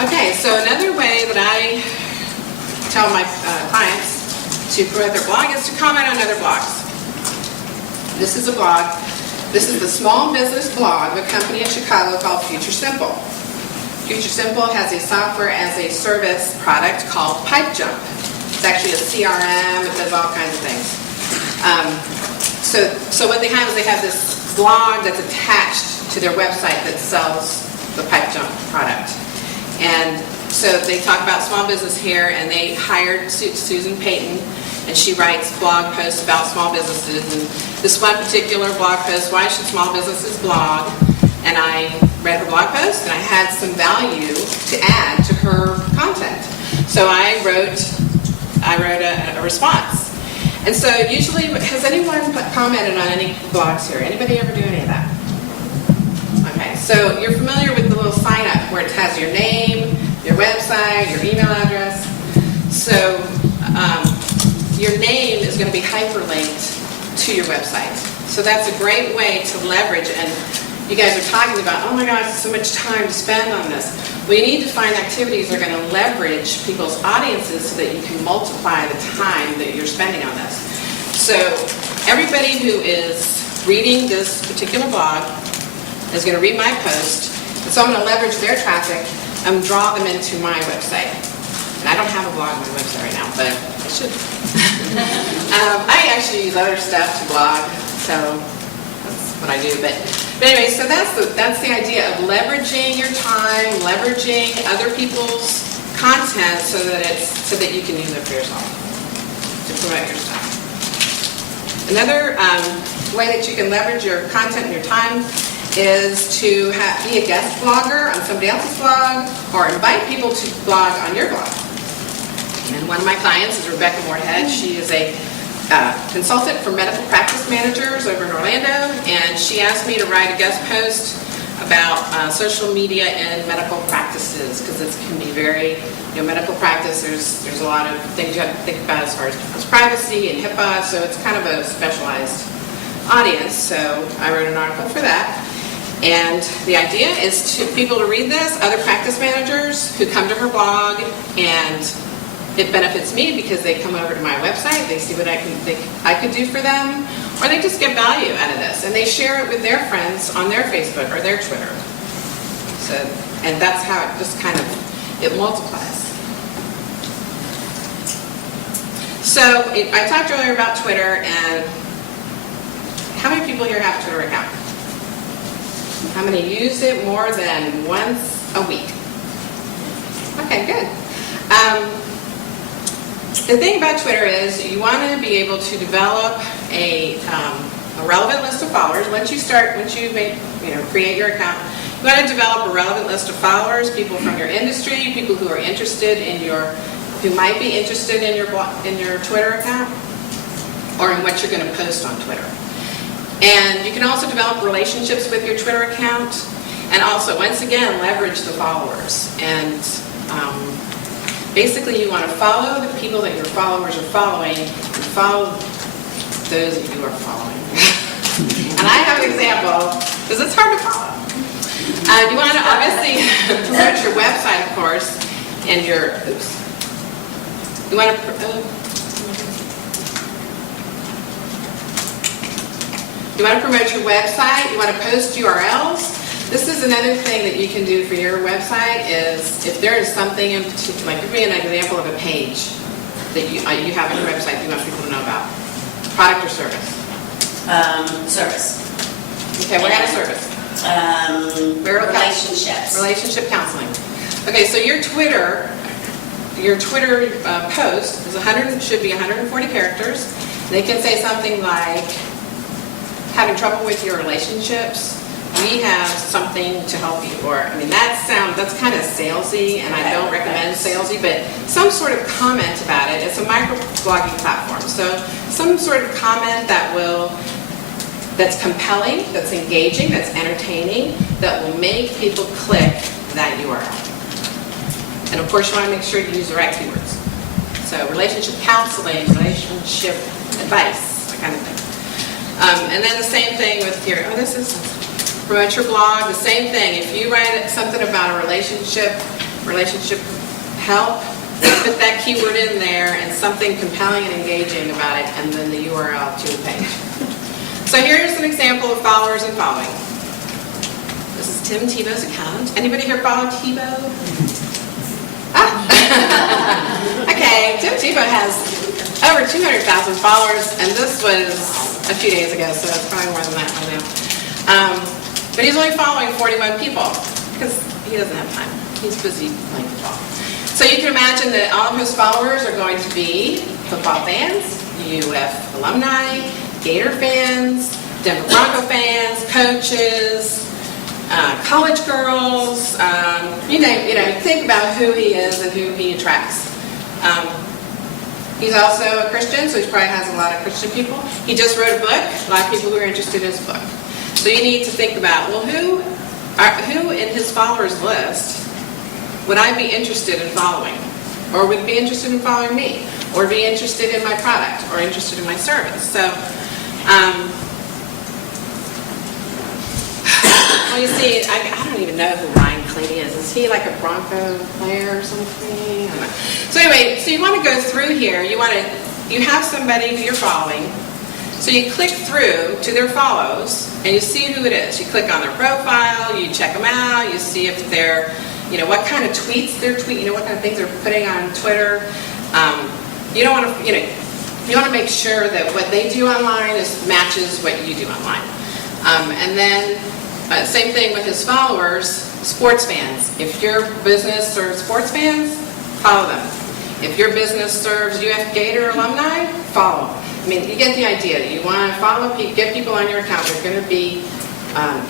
Okay, so another way that I tell my clients to promote their blog is to comment on other blogs. This is a blog. This is the small business blog of a company in Chicago called Future Simple. Future Simple has a software as a service product called PipeJump. It's actually a CRM. It does all kinds of things. So what they have is they have this blog that's attached to their website that sells the PipeJump product. And so they talk about small business here, and they hired Susan Payton, and she writes blog posts about small businesses. And this one particular blog post, Why Should Small Businesses Blog? And I read her blog post, and I had some value to add to her content. So I wrote a response. And so usually, has anyone commented on any blogs here? Anybody ever do any of that? Okay, so you're familiar with the little sign up where it has your name, your website, your email address. So your name is going to be hyperlinked to your website. So that's a great way to leverage. And you guys are talking about, oh my gosh, so much time to spend on this. Well, you need to find activities that are going to leverage people's audiences so that you can multiply the time that you're spending on this. So everybody who is reading this particular blog is going to read my post, and so I'm going to leverage their traffic and draw them into my website. And I don't have a blog on my website right now, but I should. I actually use other stuff to blog, so that's what I do. But anyway, so that's the idea of leveraging your time, leveraging other people's content so that you can use it for yourself to promote your stuff. Another way that you can leverage your content and your time is to be a guest blogger on somebody else's blog, or invite people to blog on your blog. And one of my clients is Rebecca Moorhead. She is a consultant for medical practice managers over in Orlando, and she asked me to write a guest post about social media and medical practices, because it can be very, medical practice, there's a lot of things you have to think about as far as privacy and HIPAA, so it's kind of a specialized audience. So I wrote an article for that. And the idea is to people to read this, other practice managers who come to her blog, and it benefits me because they come over to my website, they see what I could do for them, or they just get value out of this, and they share it with their friends on their Facebook or their Twitter. So, and that's how it just kind of, it multiplies. So I talked earlier about Twitter, and how many people here have a Twitter account? How many use it more than once a week? Okay, good. The thing about Twitter is you want to be able to develop a relevant list of followers. Once you create your account, you want to develop a relevant list of followers, people from your industry, people who are interested who might be interested in your Twitter account, or in what you're going to post on Twitter. And you can also develop relationships with your Twitter account, and also, once again, leverage the followers. And basically, you want to follow the people that your followers are following, and follow those that you are following. And I have an example, because it's hard to follow. You want to obviously promote your website, of course, and you want to promote your website. You want to post URLs. This is another thing that you can do for your website is if there is something in particular, like give me an example of a page that you have on your website that you want people to know about. Product or service? Service. Okay, what kind of service? Relationships. Relationship counseling. Okay, so your Twitter post should be 140 characters. They can say something like, having trouble with your relationships, we have something to help you. Or, that's kind of salesy, and I don't recommend salesy, but some sort of comment about it. It's a microblogging platform. So some sort of comment that's compelling, that's engaging, that's entertaining, that will make people click that URL. And of course, you want to make sure you use the right keywords. So relationship counseling, relationship advice, that kind of thing. And then the same thing with here. Promote your blog. The same thing. If you write something about a relationship relationship help, put that keyword in there and something compelling and engaging about it, and then the URL to the page. So here's an example of followers and following. This is Tim Tebow's account. Anybody here follow Tebow? Okay, Tim Tebow has over 200,000 followers, and this was a few days ago, so it's probably more than that right now. But he's only following 41 people because he doesn't have time. He's busy playing football. So you can imagine that all of his followers are going to be football fans, UF alumni, Gator fans, Denver Bronco fans, coaches, college girls, think about who he is and who he attracts. He's also a Christian, so he probably has a lot of Christian people. He just wrote a book, a lot of people who are interested in his book. So you need to think about, well, who in his followers list would I be interested in following? Or would be interested in following me? Or be interested in my product? Or interested in my service? So, well, you see, I don't even know who Ryan Cleary is. Is he like a Bronco player or something? I don't know. So anyway, so you want to go through here. You have somebody who you're following. So you click through to their follows, and you see who it is. You click on their profile, you check them out, you see if they're, what kind of tweets they're tweeting, what kind of things they're putting on Twitter. You don't want to, you want to make sure that what they do online matches what you do online. And then, same thing with his followers, sports fans. If your business serves sports fans, follow them. If your business serves UF Gator alumni, follow. I mean, you get the idea. You want to follow people, get people on your account that are going to be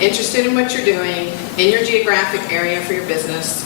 interested in what you're doing in your geographic area for your business.